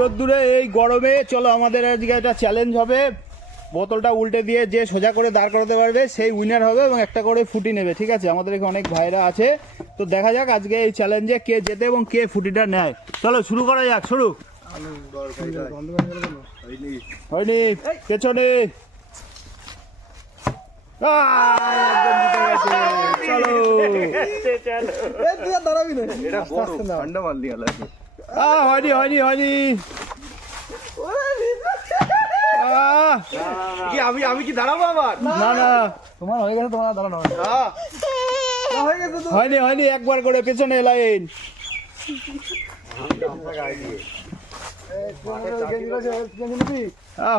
রোদ্দুরে এই গরমে চলো আমাদের আজকে একটা চ্যালেঞ্জ হবে। বোতলটা উল্টে দিয়ে যে সোজা করে দাঁড় করাতে পারবে সেই উইনার হবে এবং একটা করে ফুটি নেবে, ঠিক আছে? আমাদের এখানে অনেক ভাইরা আছে, তো দেখা যাক আজকে এই চ্যালেঞ্জে কে জেতে এবং কে ফুটিটা নেয়। চলো শুরু করা যাক, শুরু। হয়নি, পেছনে। চলো হয়নি হয়নি হয়নি। আমি কি দাঁড়াবো আবার? না না তোমার হয়ে গেছে, তোমার দাঁড়ানো হয়নি হয়নি, একবার করে পেছনে লাইন।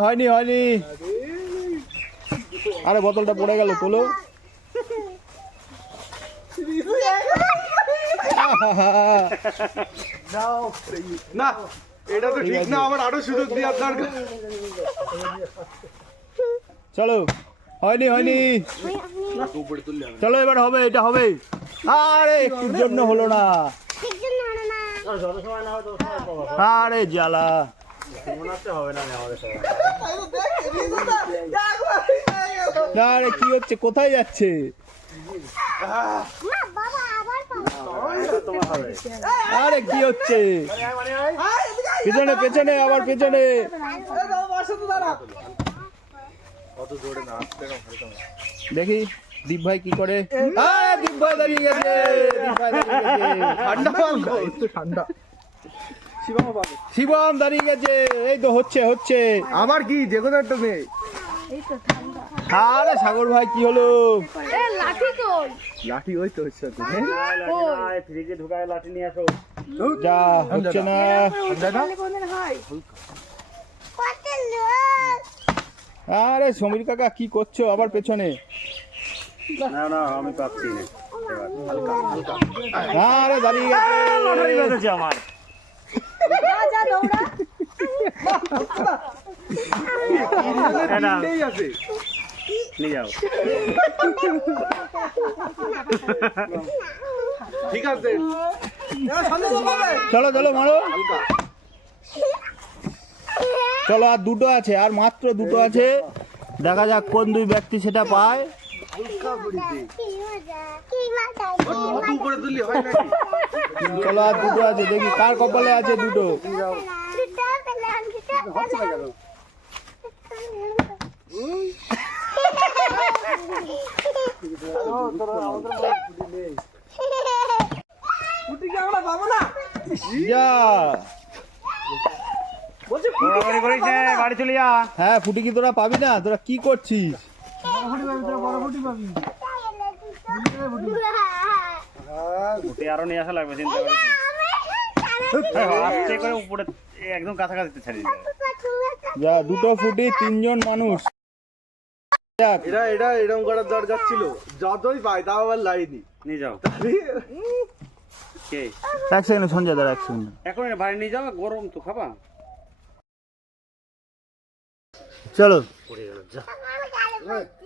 হয়নি হয়নি। আরে বোতলটা পড়ে গেল, তোলো। না এটা তো ঠিক না, আমার আরো সুযোগ দেওয়ার দরকার। চলো হয়নি হয়নি, চলো এবার হবে, এটা হবে। আরে একটুর জন্য হলো না, আরে জ্বালা। আরে কি হচ্ছে, কোথায় যাচ্ছে? আরে কি হচ্ছে? পেছনে পেছনে, আবার পেছনে। দেখি দীপ ভাই কি করে। দীপ ভাই দাঁড়িয়ে গেছে, ঠান্ডা। শিবম দাঁড়িয়ে গেছে, এই তো হচ্ছে হচ্ছে। আমার কি যে কোনো একটা মেয়ে। আরে সাগর ভাই কি হলো? লাঠি ওই তো হচ্ছে, ফ্রিজে ঢুকায় লাঠি নিয়ে আসো। যা হচ্ছে না। আরে সমীর কাকা কি করছো আবার পেছনে? না না আমি পাচ্ছি না। আরে দাঁড়িয়ে গেছে আমার আছে। নিয়ে যাও। ঠিক আছে, চলো চলো মারো। চলো আর দুটো আছে, আর মাত্র দুটো আছে, দেখা যাক কোন দুই ব্যক্তি সেটা পায়। চলো আর দুটো আছে, দেখি কার কপালে আছে দুটো। যা বাড়ি চলে যা। হ্যাঁ ফুটি কি তোরা পাবি না? তোরা কি করছিস? আরো নিয়ে আসা লাগবে, চিন্তা করে উপরে একদম কাছাকাছি ছাড়িয়ে দেবে। যা দুটো ফুটি, তিনজন মানুষ। এটা এরকম করার দরকার ছিল, যতই পাই তাও আবার লাইনি নিয়ে যাও। কে এক সেকেন্ড সঞ্জয় দাঁড়া, এক সেকেন্ড। এখন বাড়ি নিয়ে যাও, গরম তো খাবা। চলো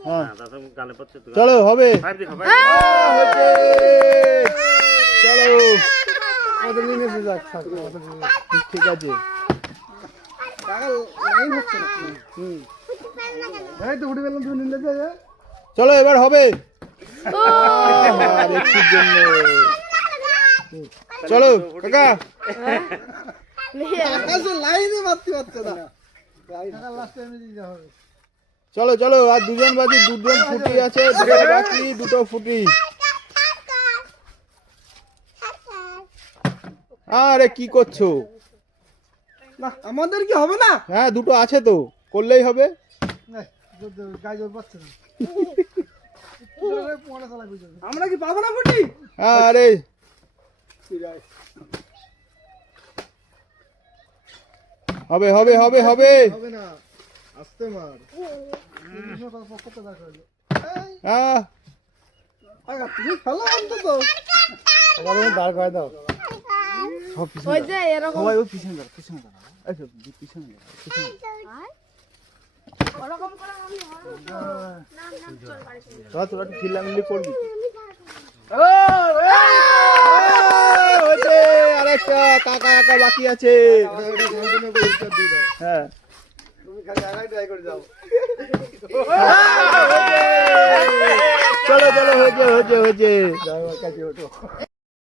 হ্যাঁ দাদা গালে পড়ছে তো। চলো হবে। চলো ঠিক আছে। চলো এবার হবে। চলো কাকা, চলো চলো, আর দুজন বাকি, দুজন ফুটি আছে, দুটো বাকি, দুটো ফুটি। আরে কি করছো? আমাদের কি হবে না? হ্যাঁ দুটো আছে তো, করলেই হবে। আমরা কি পাবো না ফুটি? আরে হবে হবে হবে হবে। হবে না, আসতে মার। তুমি খেলো অন্তত। দাঁড় করে দাও। সবাই ওই পিছনে দাঁড়া, পিছনে দাঁড়া। আচ্ছা পিছনে দাঁড়া, পিছনে। তোরা তো খিল্লামিল্লি করবি। আরেকটা কাকা কাকা বাকি আছে। হ্যাঁ তুমি খালি আগাই ট্রাই করে যাও। চলো চলো হয়েছে হয়েছে হয়েছে